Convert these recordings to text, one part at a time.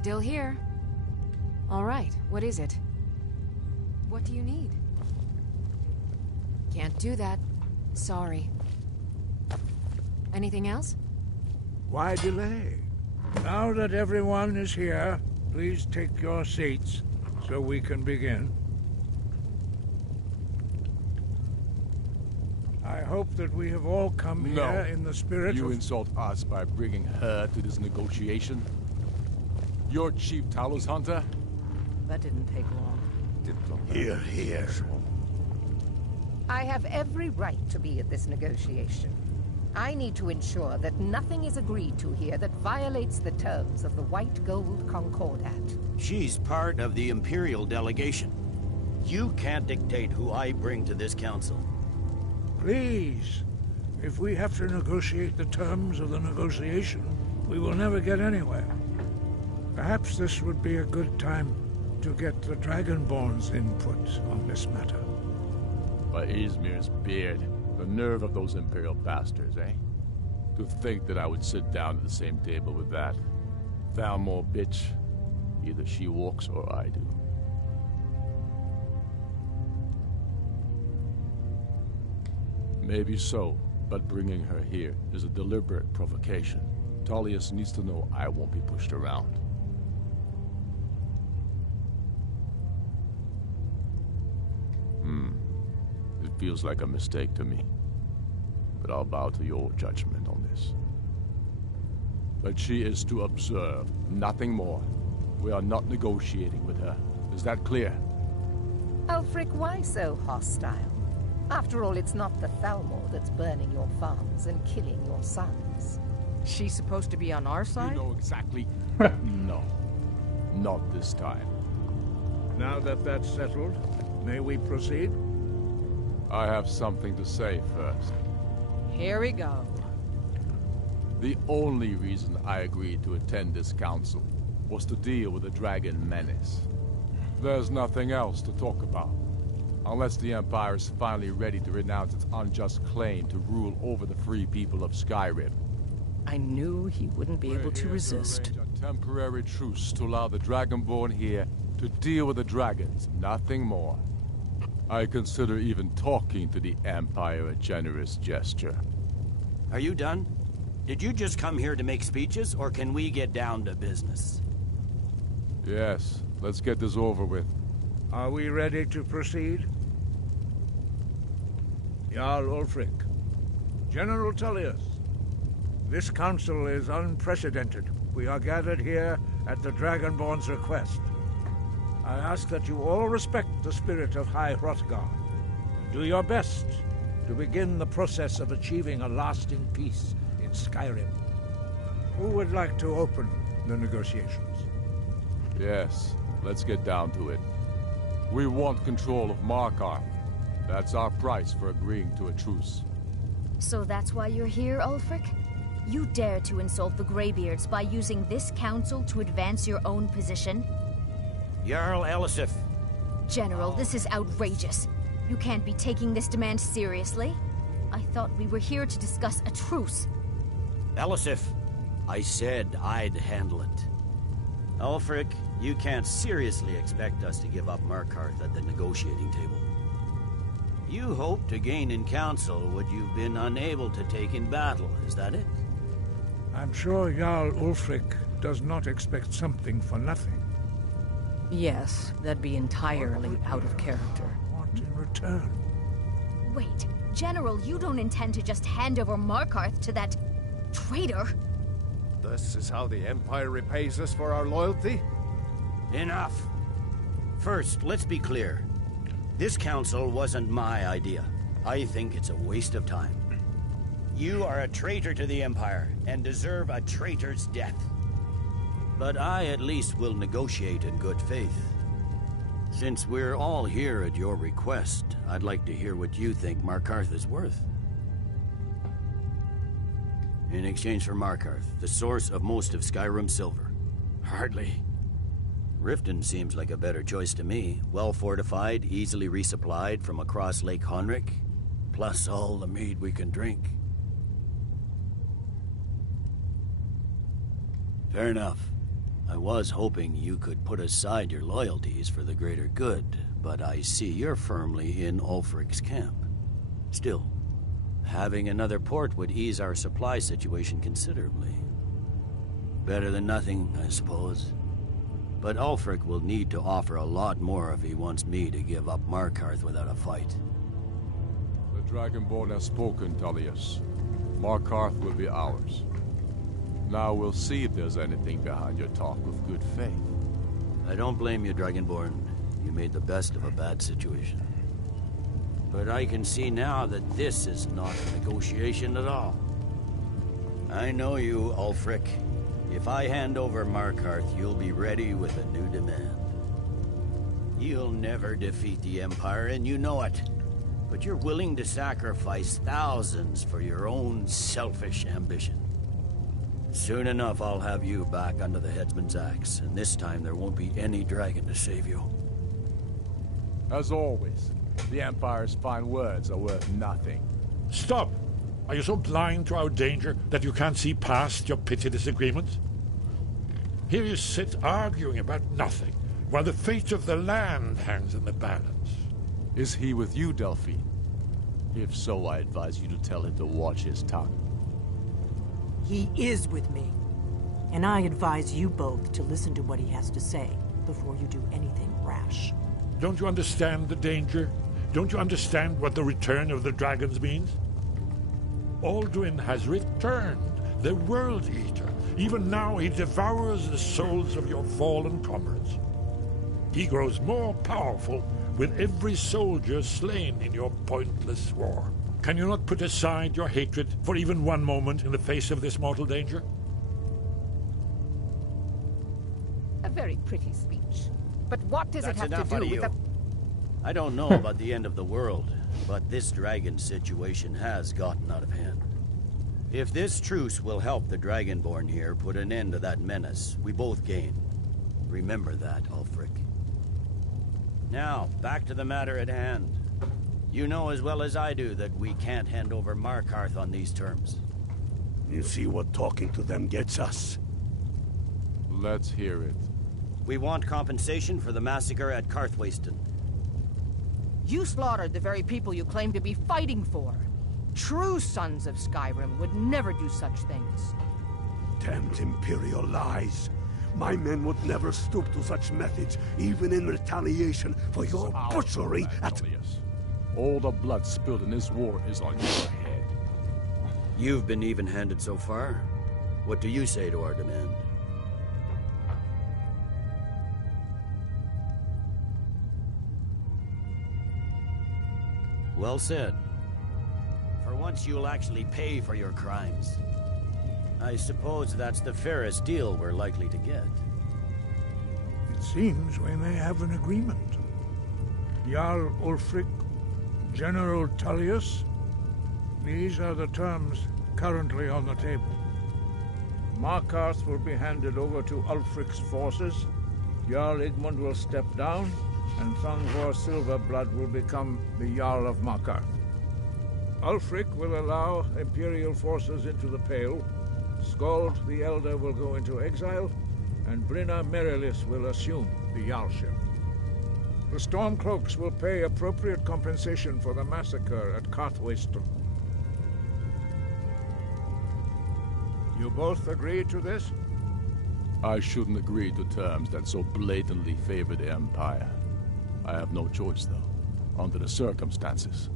Still here. All right, what is it? What do you need? Can't do that. Sorry. Anything else? Why delay? Now that everyone is here, please take your seats so we can begin. I hope that we have all come here in the spirit You of... insult us by bringing her to this negotiation? You're Chief Talos Hunter? That didn't take long. Here, here. I have every right to be at this negotiation. I need to ensure that nothing is agreed to here that violates the terms of the White Gold Concordat. She's part of the Imperial delegation. You can't dictate who I bring to this council. Please, if we have to negotiate the terms of the negotiation, we will never get anywhere. Perhaps this would be a good time to get the Dragonborn's input on this matter. By Izmir's beard, the nerve of those Imperial bastards, eh? To think that I would sit down at the same table with that. Thalmor bitch. Either she walks or I do. Maybe so, but bringing her here is a deliberate provocation. Tullius needs to know I won't be pushed around. It feels like a mistake to me. But I'll bow to your judgment on this. But she is to observe, nothing more. We are not negotiating with her. Is that clear? Ulfric, why so hostile? After all, it's not the Thalmor that's burning your farms and killing your sons. She's supposed to be on our side? You know exactly... No. Not this time. Now that that's settled, may we proceed? I have something to say first. Here we go. The only reason I agreed to attend this council was to deal with the dragon menace. There's nothing else to talk about. Unless the Empire is finally ready to renounce its unjust claim to rule over the free people of Skyrim. I knew he wouldn't be able to resist. Arrange a temporary truce to allow the Dragonborn here to deal with the dragons, nothing more. I consider even talking to the Empire a generous gesture. Are you done? Did you just come here to make speeches, or can we get down to business? Yes, let's get this over with. Are we ready to proceed? Jarl Ulfric, General Tullius, this council is unprecedented. We are gathered here at the Dragonborn's request. I ask that you all respect the spirit of High Hrothgar and do your best to begin the process of achieving a lasting peace in Skyrim. Who would like to open the negotiations? Yes, let's get down to it. We want control of Markarth. That's our price for agreeing to a truce. So that's why you're here, Ulfric? You dare to insult the Greybeards by using this council to advance your own position? Jarl Elisif. General, this is outrageous. You can't be taking this demand seriously. I thought we were here to discuss a truce. Elisif, I said I'd handle it. Ulfric, you can't seriously expect us to give up Markarth at the negotiating table. You hoped to gain in council what you've been unable to take in battle, is that it? I'm sure Jarl Ulfric does not expect something for nothing. Yes, that'd be entirely out of character. Want in return? Wait, General, you don't intend to just hand over Markarth to that traitor? This is how the Empire repays us for our loyalty? Enough! First, let's be clear. This council wasn't my idea. I think it's a waste of time. You are a traitor to the Empire, and deserve a traitor's death. But I at least will negotiate in good faith. Since we're all here at your request, I'd like to hear what you think Markarth is worth. In exchange for Markarth, the source of most of Skyrim's silver. Hardly. Riften seems like a better choice to me. Well fortified, easily resupplied from across Lake Honric, plus all the mead we can drink. Fair enough. I was hoping you could put aside your loyalties for the greater good, but I see you're firmly in Ulfric's camp. Still, having another port would ease our supply situation considerably. Better than nothing, I suppose. But Ulfric will need to offer a lot more if he wants me to give up Markarth without a fight. The Dragonborn has spoken, Tullius. Markarth will be ours. Now we'll see if there's anything behind your talk of good faith. I don't blame you, Dragonborn. You made the best of a bad situation. But I can see now that this is not a negotiation at all. I know you, Ulfric. If I hand over Markarth, you'll be ready with a new demand. You'll never defeat the Empire, and you know it. But you're willing to sacrifice thousands for your own selfish ambition. Soon enough, I'll have you back under the headsman's axe, and this time there won't be any dragon to save you. As always, the Empire's fine words are worth nothing. Stop! Are you so blind to our danger that you can't see past your petty disagreements? Here you sit arguing about nothing, while the fate of the land hangs in the balance. Is he with you, Delphine? If so, I advise you to tell him to watch his tongue. He is with me. And I advise you both to listen to what he has to say before you do anything rash. Don't you understand the danger? Don't you understand what the return of the dragons means? Alduin has returned, the World Eater. Even now he devours the souls of your fallen comrades. He grows more powerful with every soldier slain in your pointless war. Can you not put aside your hatred for even one moment in the face of this mortal danger? A very pretty speech. But what does it have to do with the... I don't know about the end of the world, but this dragon situation has gotten out of hand. If this truce will help the Dragonborn here put an end to that menace, we both gain. Remember that, Ulfric. Now, back to the matter at hand. You know as well as I do that we can't hand over Markarth on these terms. You see what talking to them gets us? Let's hear it. We want compensation for the massacre at Karthwasten. You slaughtered the very people you claim to be fighting for. True sons of Skyrim would never do such things. Damned Imperial lies. My men would never stoop to such methods, even in retaliation for your butchery at... Tullius. All the blood spilled in this war is on your head. You've been even-handed so far. What do you say to our demand? Well said. For once you'll actually pay for your crimes. I suppose that's the fairest deal we're likely to get. It seems we may have an agreement. Jarl Ulfric, General Tullius, these are the terms currently on the table. Markarth will be handed over to Ulfric's forces, Jarl Igmund will step down, and Thongvor Silverblood will become the Jarl of Markarth. Ulfric will allow Imperial forces into the Pale, Skald the Elder will go into exile, and Brynna Merilis will assume the Jarlship. The Stormcloaks will pay appropriate compensation for the massacre at Karthwasten. You both agree to this? I shouldn't agree to terms that so blatantly favor the Empire. I have no choice, though, under the circumstances.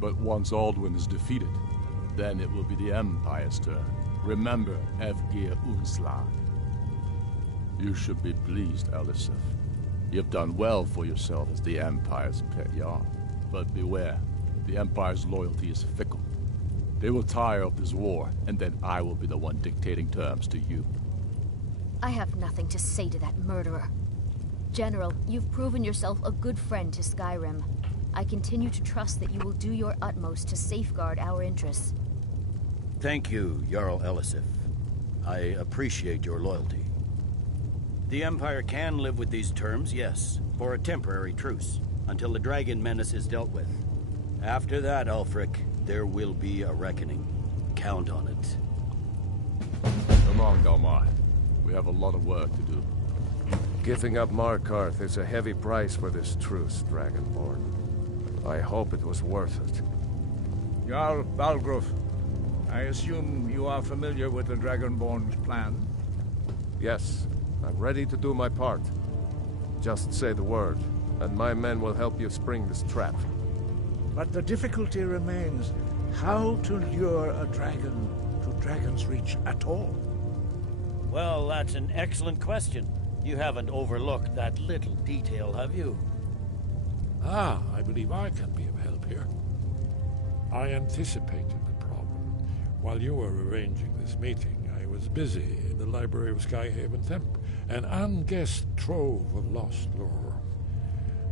But once Alduin is defeated, then it will be the Empire's turn. Remember Evgir Unslag. You should be pleased, Elisif. You've done well for yourself as the Empire's pet Jarl. But beware, the Empire's loyalty is fickle. They will tire of this war, and then I will be the one dictating terms to you. I have nothing to say to that murderer. General, you've proven yourself a good friend to Skyrim. I continue to trust that you will do your utmost to safeguard our interests. Thank you, Jarl Elisif. I appreciate your loyalty. The Empire can live with these terms, yes, for a temporary truce, until the dragon menace is dealt with. After that, Ulfric, there will be a reckoning. Count on it. Come on, Delmar. We have a lot of work to do. Giving up Markarth is a heavy price for this truce, Dragonborn. I hope it was worth it. Jarl Balgruf, I assume you are familiar with the Dragonborn's plan? Yes, I'm ready to do my part. Just say the word, and my men will help you spring this trap. But the difficulty remains how to lure a dragon to Dragon's Reach at all. Well, that's an excellent question. You haven't overlooked that little detail, have you? Ah, I believe I can be of help here. I anticipated the problem. While you were arranging this meeting, I was busy in the library of Skyhaven Temp, an unguessed trove of lost lore.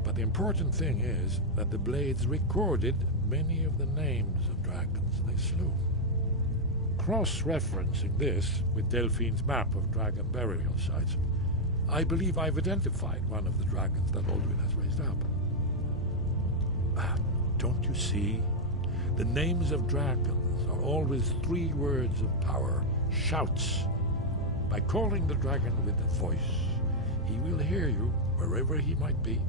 But the important thing is that the Blades recorded many of the names of dragons they slew. Cross-referencing this with Delphine's map of dragon burial sites, I believe I've identified one of the dragons that Alduin has raised up. Don't you see? The names of dragons are always 3 words of power, shouts. By calling the dragon with a voice, he will hear you wherever he might be.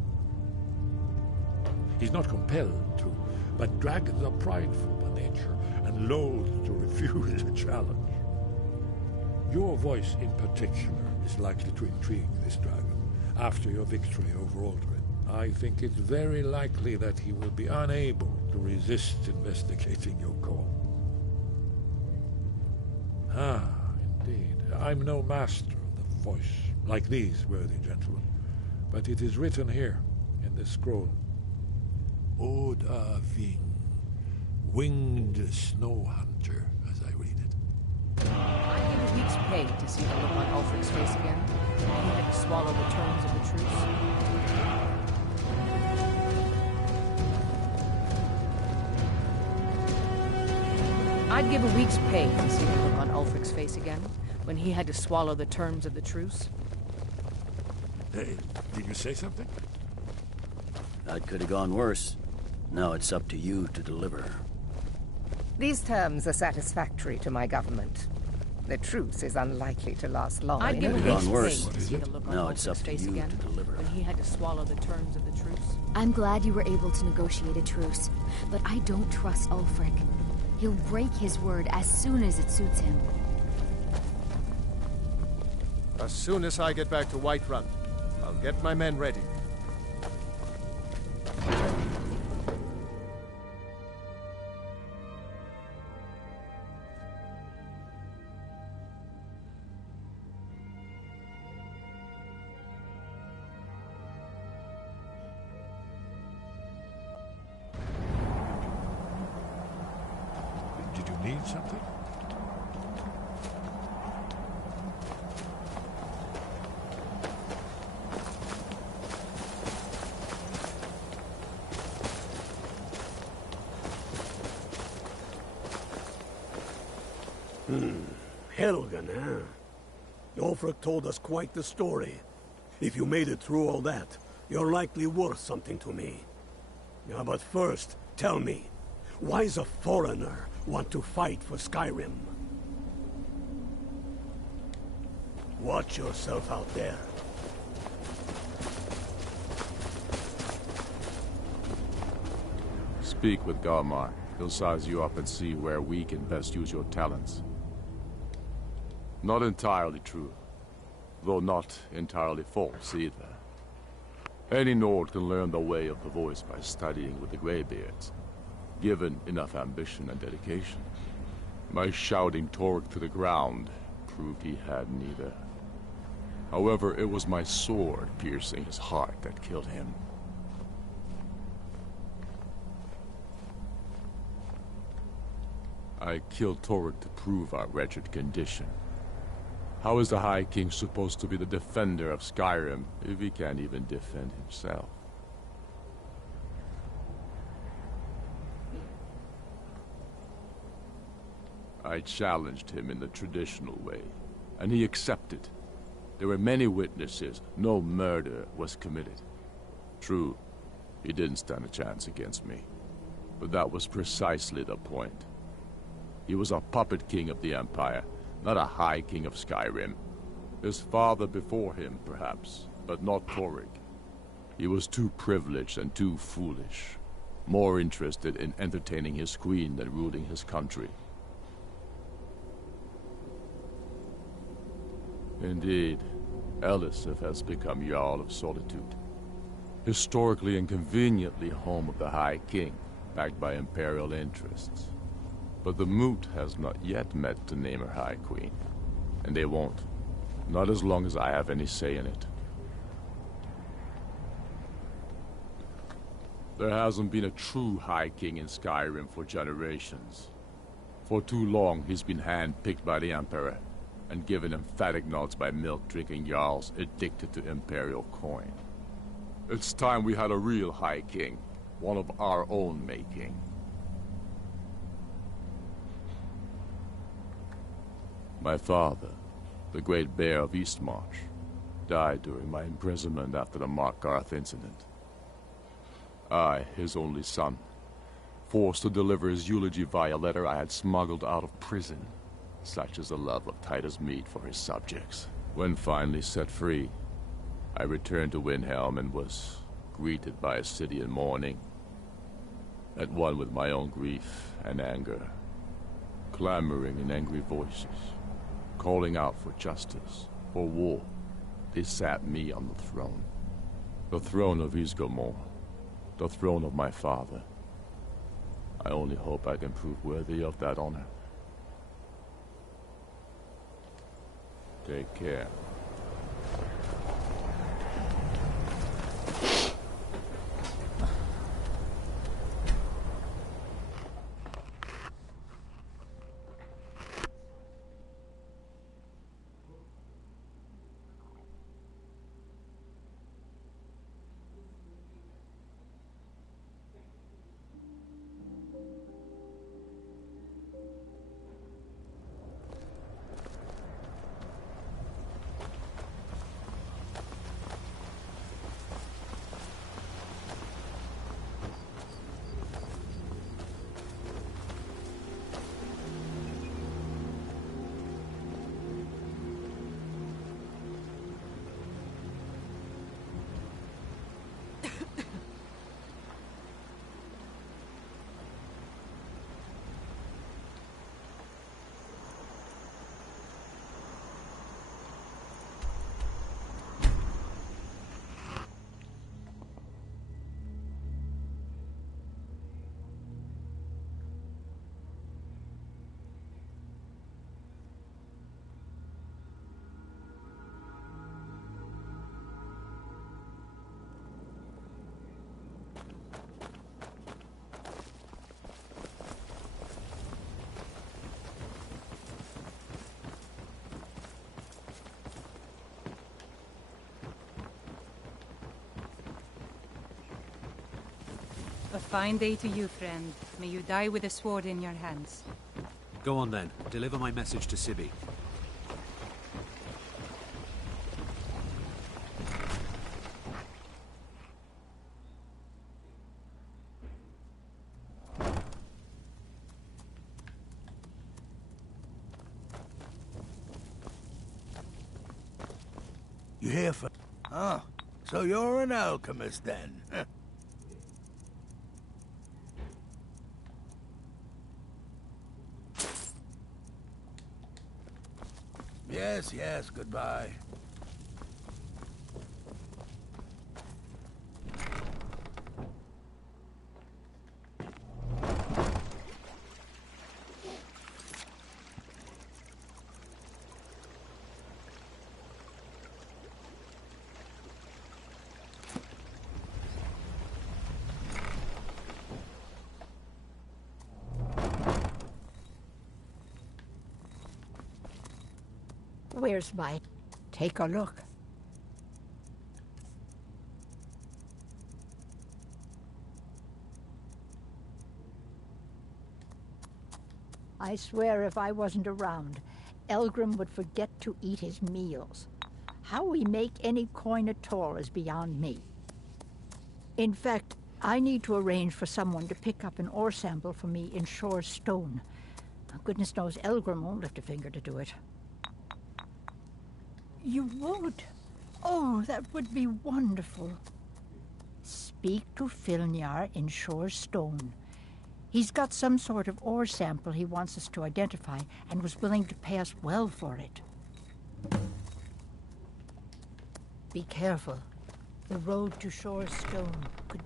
He's not compelled to, but dragons are prideful by nature and loath to refuse a challenge. Your voice in particular is likely to intrigue this dragon after your victory over Alduin. I think it's very likely that he will be unable to resist investigating your call. Ah, indeed. I'm no master of the voice, like these worthy gentlemen, but it is written here in this scroll. Oda Ving, winged snow hunter, as I read it. I give a week's pay to see the look on Ulfric's face again. He had to swallow the terms of the truce. I'd give a week's pay to see the look on Ulfric's face again, when he had to swallow the terms of the truce. Hey, did you say something? That could have gone worse. Now it's up to you to deliver. These terms are satisfactory to my government. The truce is unlikely to last long. I'd give a week's pay to see the look on Now it's up Ulfric's to face you again, to deliver. when he had to swallow the terms of the truce. I'm glad you were able to negotiate a truce, but I don't trust Ulfric. He'll break his word as soon as it suits him. As soon as I get back to Whiterun, I'll get my men ready. Did you need something? Helgen, huh? Ulfric told us quite the story. If you made it through all that, you're likely worth something to me. Now, but first, tell me, why's a foreigner want to fight for Skyrim? Watch yourself out there. Speak with Garmar. He'll size you up and see where we can best use your talents. Not entirely true, though not entirely false either. Any Nord can learn the way of the voice by studying with the Greybeards, given enough ambition and dedication. My shouting Torg to the ground proved he had neither. However, it was my sword piercing his heart that killed him. I killed Torg to prove our wretched condition. How is the High King supposed to be the defender of Skyrim if he can't even defend himself? I challenged him in the traditional way, and he accepted. There were many witnesses. No murder was committed. True, he didn't stand a chance against me. But that was precisely the point. He was a puppet king of the Empire, not a High King of Skyrim. His father before him, perhaps, but not Torig. He was too privileged and too foolish. More interested in entertaining his queen than ruling his country. Indeed, Elisif has become Jarl of Solitude. Historically and conveniently home of the High King, backed by imperial interests. But the Moot has not yet met to name her High Queen. And they won't. Not as long as I have any say in it. There hasn't been a true High King in Skyrim for generations. For too long he's been hand-picked by the Emperor, and given emphatic nods by milk-drinking Jarls addicted to imperial coin. It's time we had a real High King, one of our own making. My father, the Great Bear of Eastmarch, died during my imprisonment after the Markarth incident. I, his only son, forced to deliver his eulogy via letter I had smuggled out of prison. Such is the love of Titus meat for his subjects. When finally set free, I returned to Windhelm and was greeted by a city in mourning, at one with my own grief and anger, clamoring in angry voices, calling out for justice, for war. They sat me on the throne of Ysgramor, the throne of my father. I only hope I can prove worthy of that honor. Take care. A fine day to you, friend. May you die with a sword in your hands. Go on then. Deliver my message to Sibi. You here for... Oh, so you're an alchemist then? Yes, goodbye. Where's my... Take a look. I swear if I wasn't around, Elgrim would forget to eat his meals. How we make any coin at all is beyond me. In fact, I need to arrange for someone to pick up an ore sample for me in Shore's stone. Goodness knows Elgrim won't lift a finger to do it. You would? Oh, that would be wonderful. Speak to Filnyar in Shore's Stone. He's got some sort of ore sample he wants us to identify and was willing to pay us well for it. Be careful. The road to Shore's Stone could...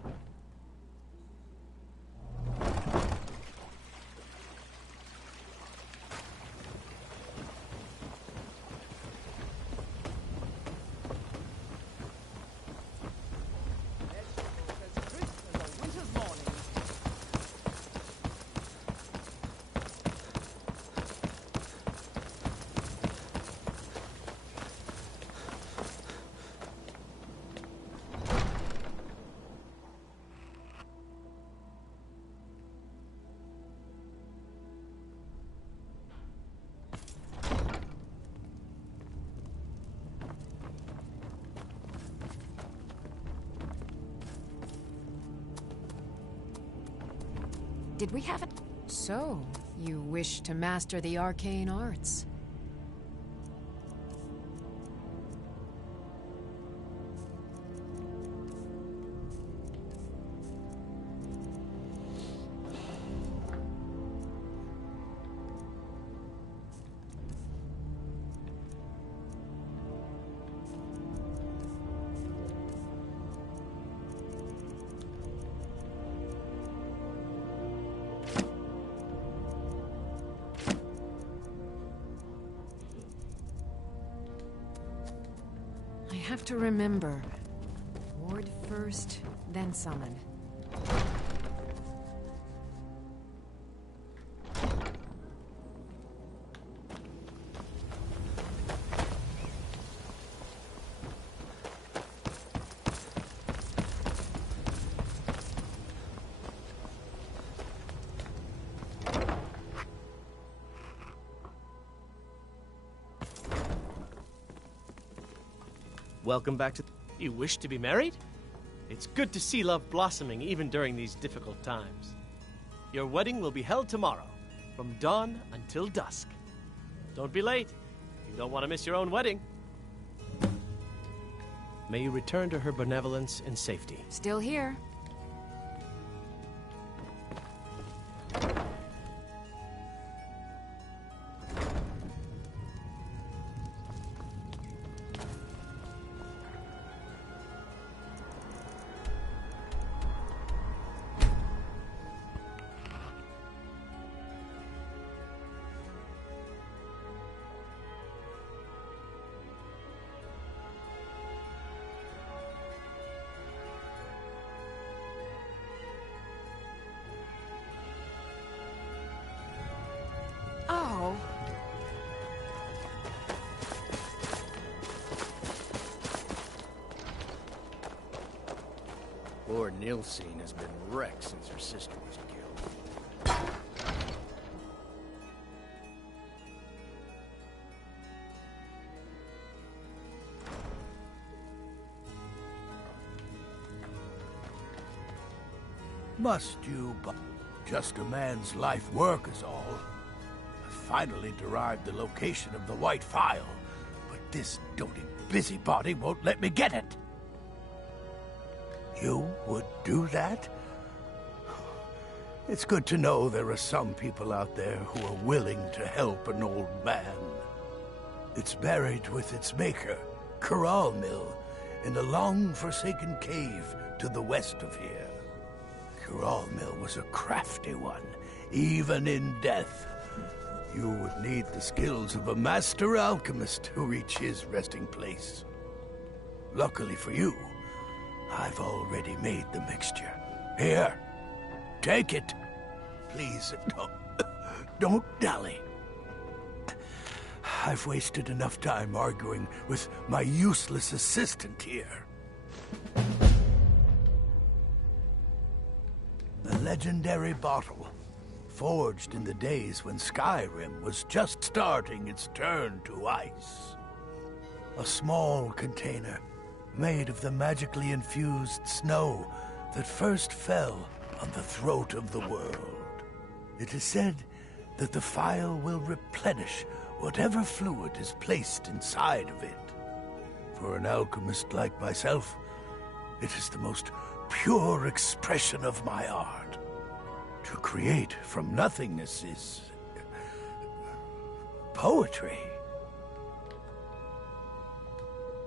Did we have it? So, you wish to master the arcane arts? I have to remember. Ward first, then summon. Welcome back to... You wish to be married? It's good to see love blossoming even during these difficult times. Your wedding will be held tomorrow, from dawn until dusk. Don't be late. You don't want to miss your own wedding. May you return to her benevolence in safety. Still here. Oh. Poor Nilsine has been wrecked since her sister was killed. Must you, but just a man's life work is all. I finally derived the location of the White Phial, but this doting busybody won't let me get it. You would do that? It's good to know there are some people out there who are willing to help an old man. It's buried with its maker, Corral Mill, in a long-forsaken cave to the west of here. Corral Mill was a crafty one, even in death. You would need the skills of a master alchemist to reach his resting place. Luckily for you, I've already made the mixture. Here, take it. Please, don't dally. I've wasted enough time arguing with my useless assistant here. A legendary bottle, forged in the days when Skyrim was just starting its turn to ice. A small container made of the magically infused snow that first fell on the throat of the world. It is said that the phial will replenish whatever fluid is placed inside of it. For an alchemist like myself, it is the most pure expression of my art. To create from nothingness is poetry.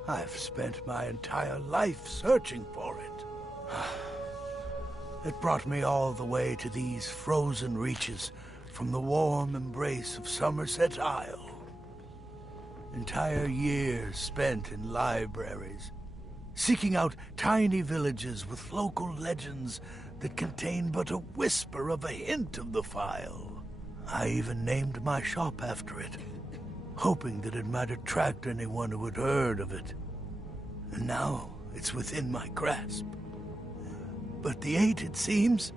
I've spent my entire life searching for it. It brought me all the way to these frozen reaches from the warm embrace of Somerset Isle. Entire years spent in libraries, seeking out tiny villages with local legends that contain but a whisper of a hint of the file. I even named my shop after it, hoping that it might attract anyone who had heard of it. And now it's within my grasp. But the Eight, it seems,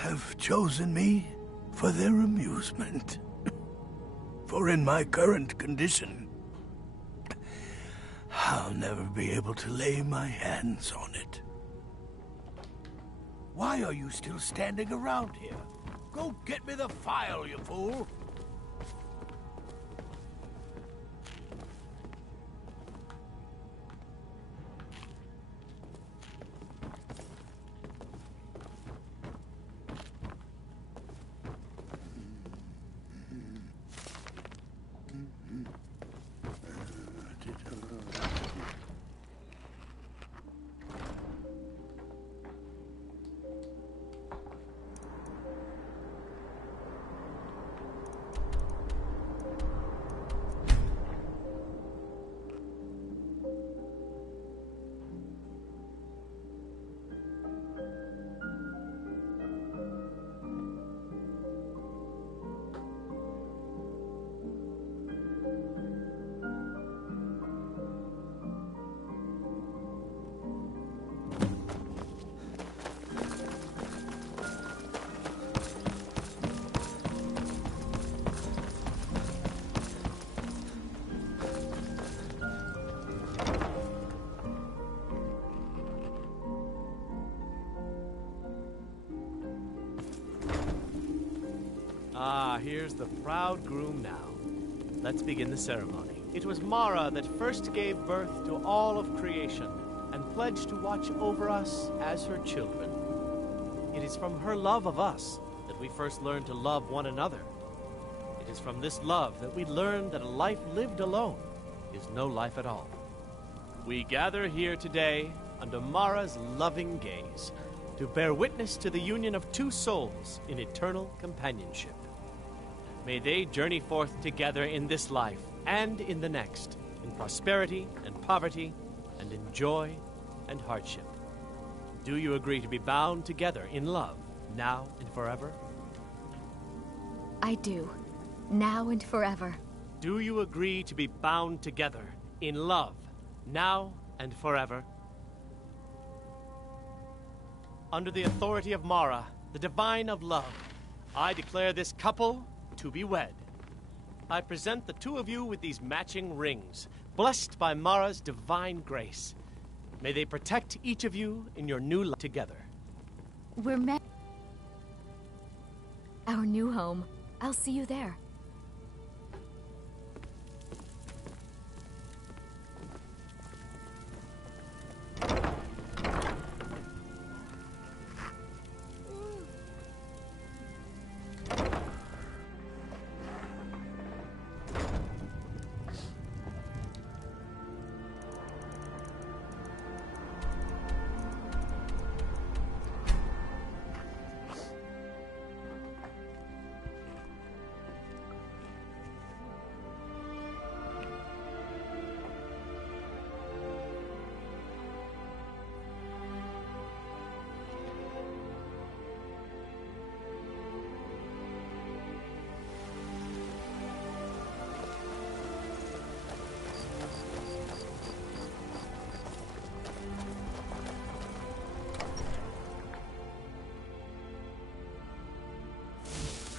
have chosen me for their amusement. For in my current condition, I'll never be able to lay my hands on it. Why are you still standing around here? Go get me the file, you fool! Ah, here's the proud groom now. Let's begin the ceremony. It was Mara that first gave birth to all of creation and pledged to watch over us as her children. It is from her love of us that we first learned to love one another. It is from this love that we learned that a life lived alone is no life at all. We gather here today under Mara's loving gaze to bear witness to the union of two souls in eternal companionship. May they journey forth together in this life and in the next, in prosperity and poverty, and in joy and hardship. Do you agree to be bound together in love, now and forever? I do. Now and forever. Do you agree to be bound together in love, now and forever? Under the authority of Mara, the divine of love, I declare this couple to be wed. I present the two of you with these matching rings, blessed by Mara's divine grace. May they protect each of you in your new life together. We're met. Our new home. I'll see you there.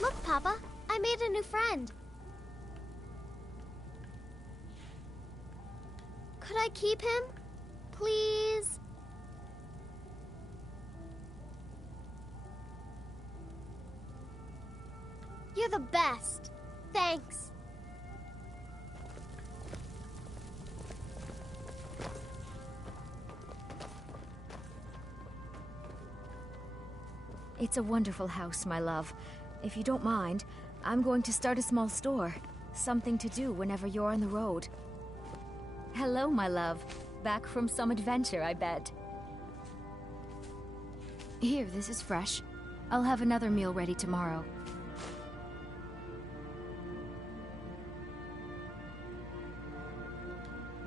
Look, Papa, I made a new friend. Could I keep him? Please? You're the best. Thanks. It's a wonderful house, my love. If you don't mind, I'm going to start a small store. Something to do whenever you're on the road. Hello, my love. Back from some adventure, I bet. Here, this is fresh. I'll have another meal ready tomorrow.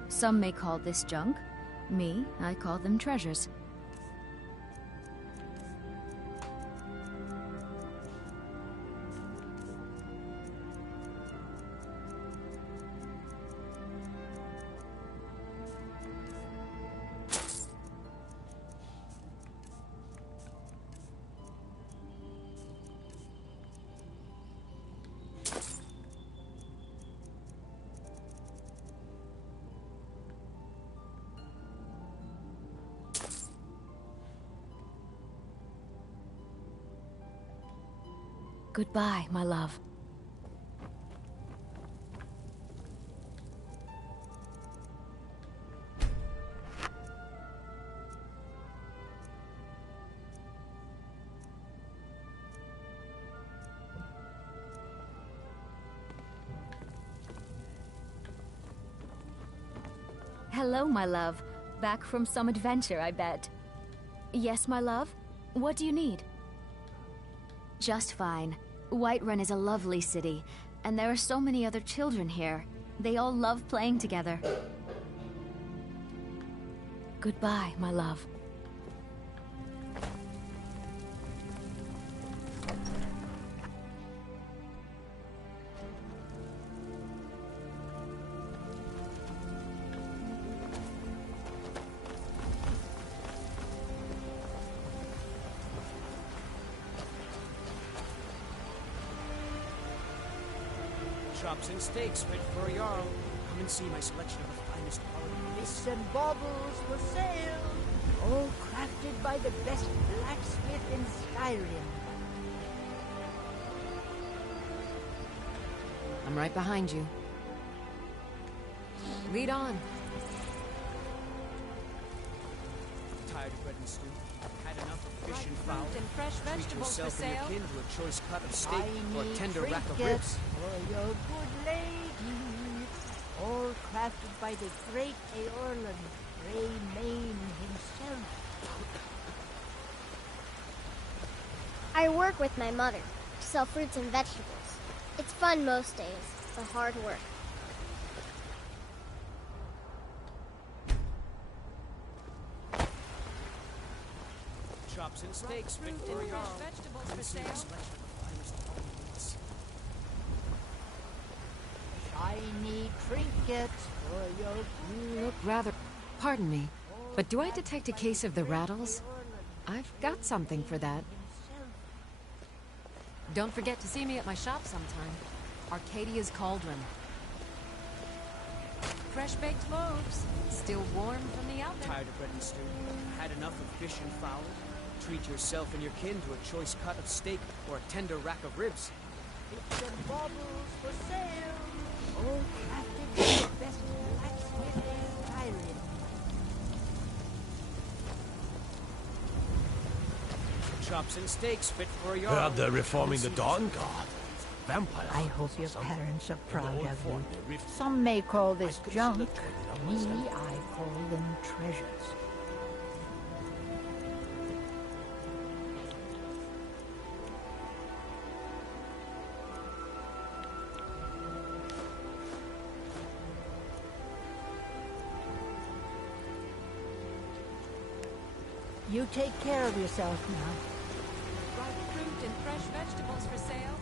Some may call this junk. Me, I call them treasures. Goodbye, my love. Hello, my love. Back from some adventure, I bet. Yes, my love? What do you need? Just fine. Whiterun is a lovely city, and there are so many other children here. They all love playing together. Goodbye, my love. Chops and steaks fit for a Jarl. Come and see my selection of the finest quality. Bits and baubles for sale, all crafted by the best blacksmith in Skyrim. I'm right behind you. Lead on. Tired of bread and stew? Had enough of fish and fowl? And fresh Treat vegetables for yourself and your sale. kin to a choice cut of steak or a Tiny tender rack of trinkets ribs. for your good lady, all crafted by the great Eorlan, Greymane himself. I work with my mother to sell fruits and vegetables. It's fun most days, but hard work. Chops and steaks fit Fruit for a and Jarl. fresh vegetables Come for and see my sale. selection of the finest quality meats. Shiny trinkets for your You look rather... Pardon me, but do I detect a case of the rattles? I've got something for that. Don't forget to see me at my shop sometime. Arcadia's Cauldron. Fresh baked loaves. Still warm from the oven. Tired of bread and stew? Had enough of fish and fowl? Treat yourself and your kin to a choice cut of steak or a tender rack of ribs. bits and baubles for sale, all crafted by the best blacksmith in Skyrim. Chops and steaks fit for a Jarl. Heard they're reforming the Dawn Guard. Vampire. I hope your parents are proud of you. Some may call this junk. Me, I call them treasures. You take care of yourself now. Ripe fruit and fresh vegetables for sale.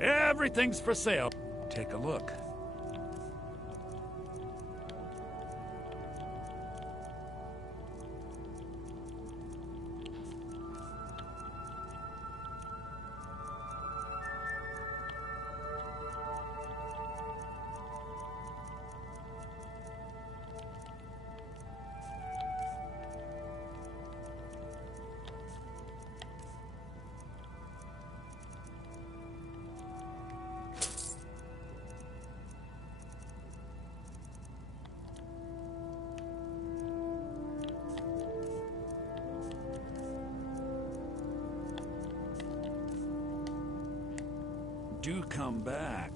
Everything's for sale. Take a look. do come back.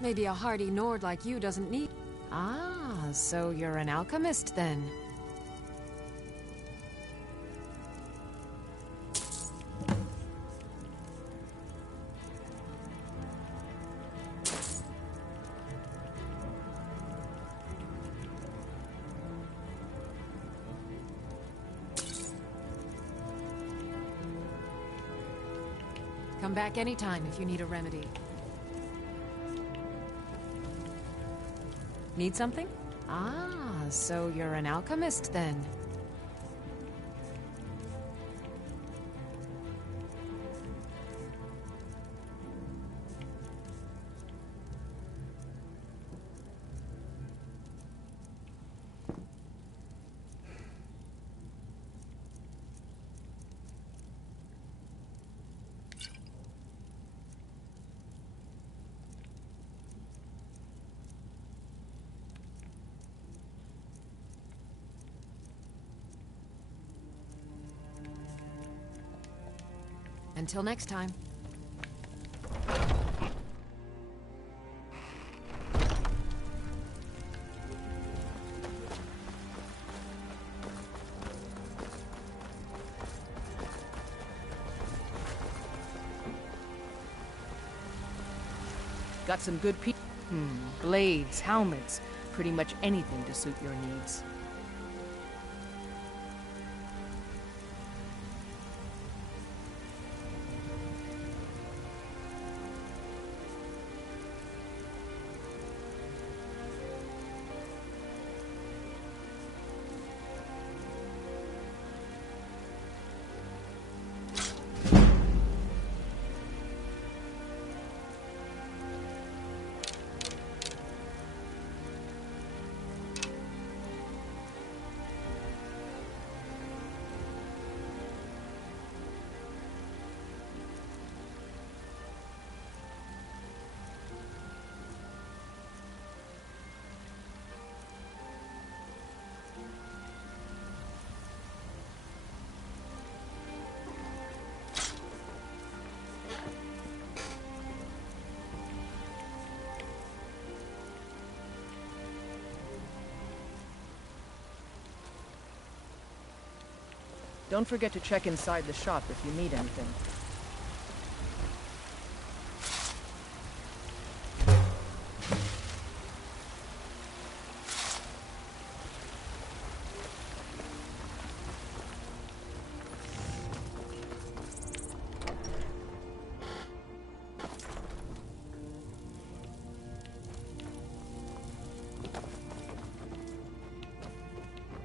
Maybe a hardy Nord like you doesn't need... Ah, so you're an alchemist then. Come back anytime if you need a remedy. Need something? Ah, so you're an alchemist then. Until next time. Got some good blades, helmets, pretty much anything to suit your needs. Don't forget to check inside the shop if you need anything.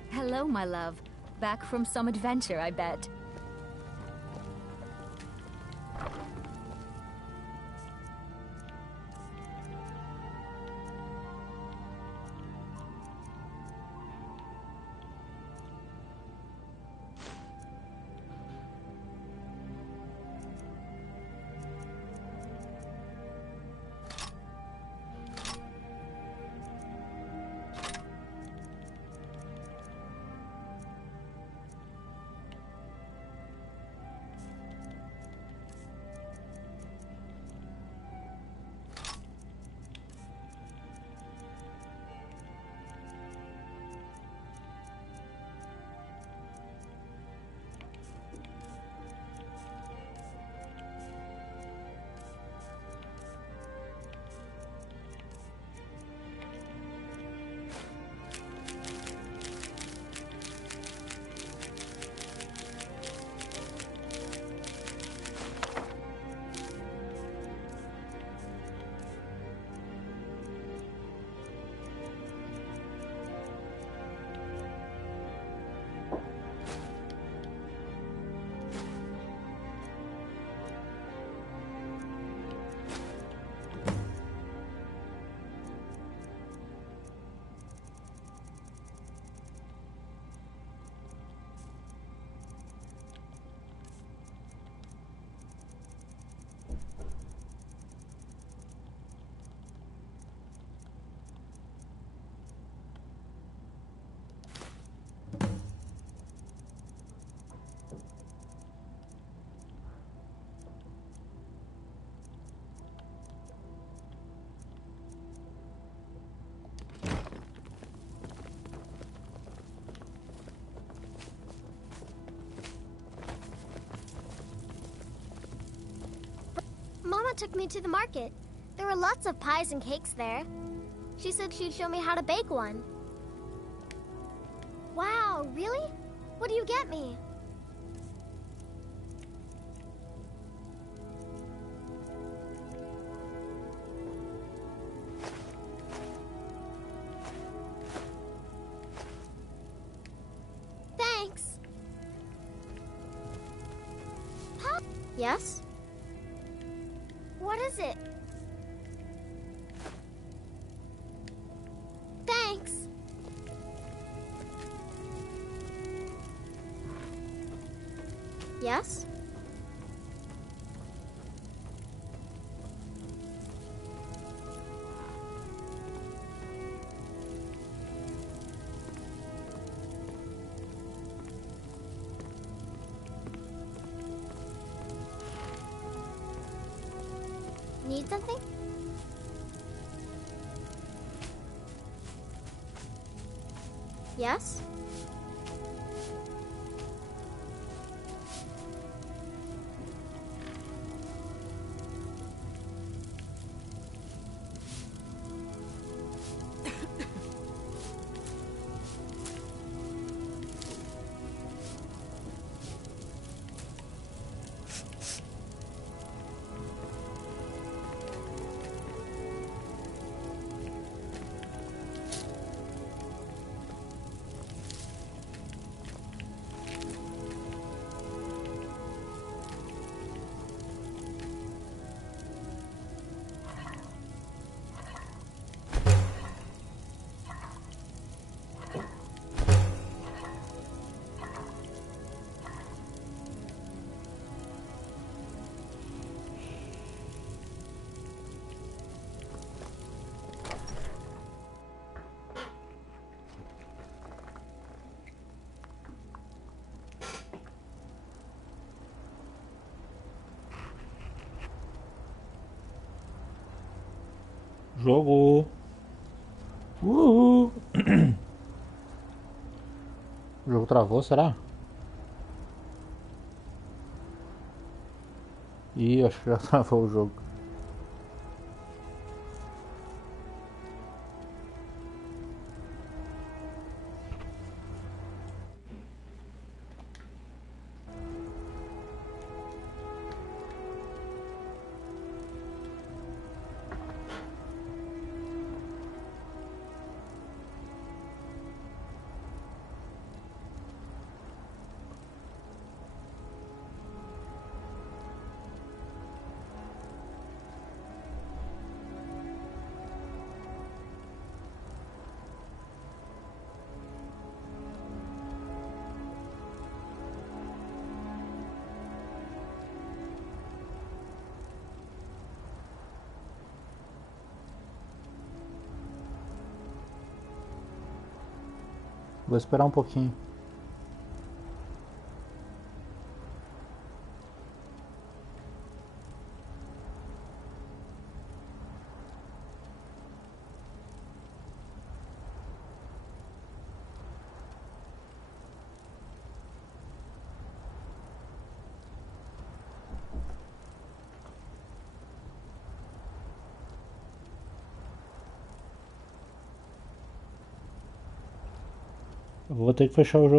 Hello, my love. Back from some adventure, I bet. took me to the market. There were lots of pies and cakes there. She said she'd show me how to bake one. Wow, really? What do you get me? Thanks. Huh? Yes? What is it? Thanks. Yes? Need something? Yes? Jogo. O jogo travou, será? Ih, acho que já travou o jogo. Vou esperar um pouquinho. Eu vou ter que fechar o jogo.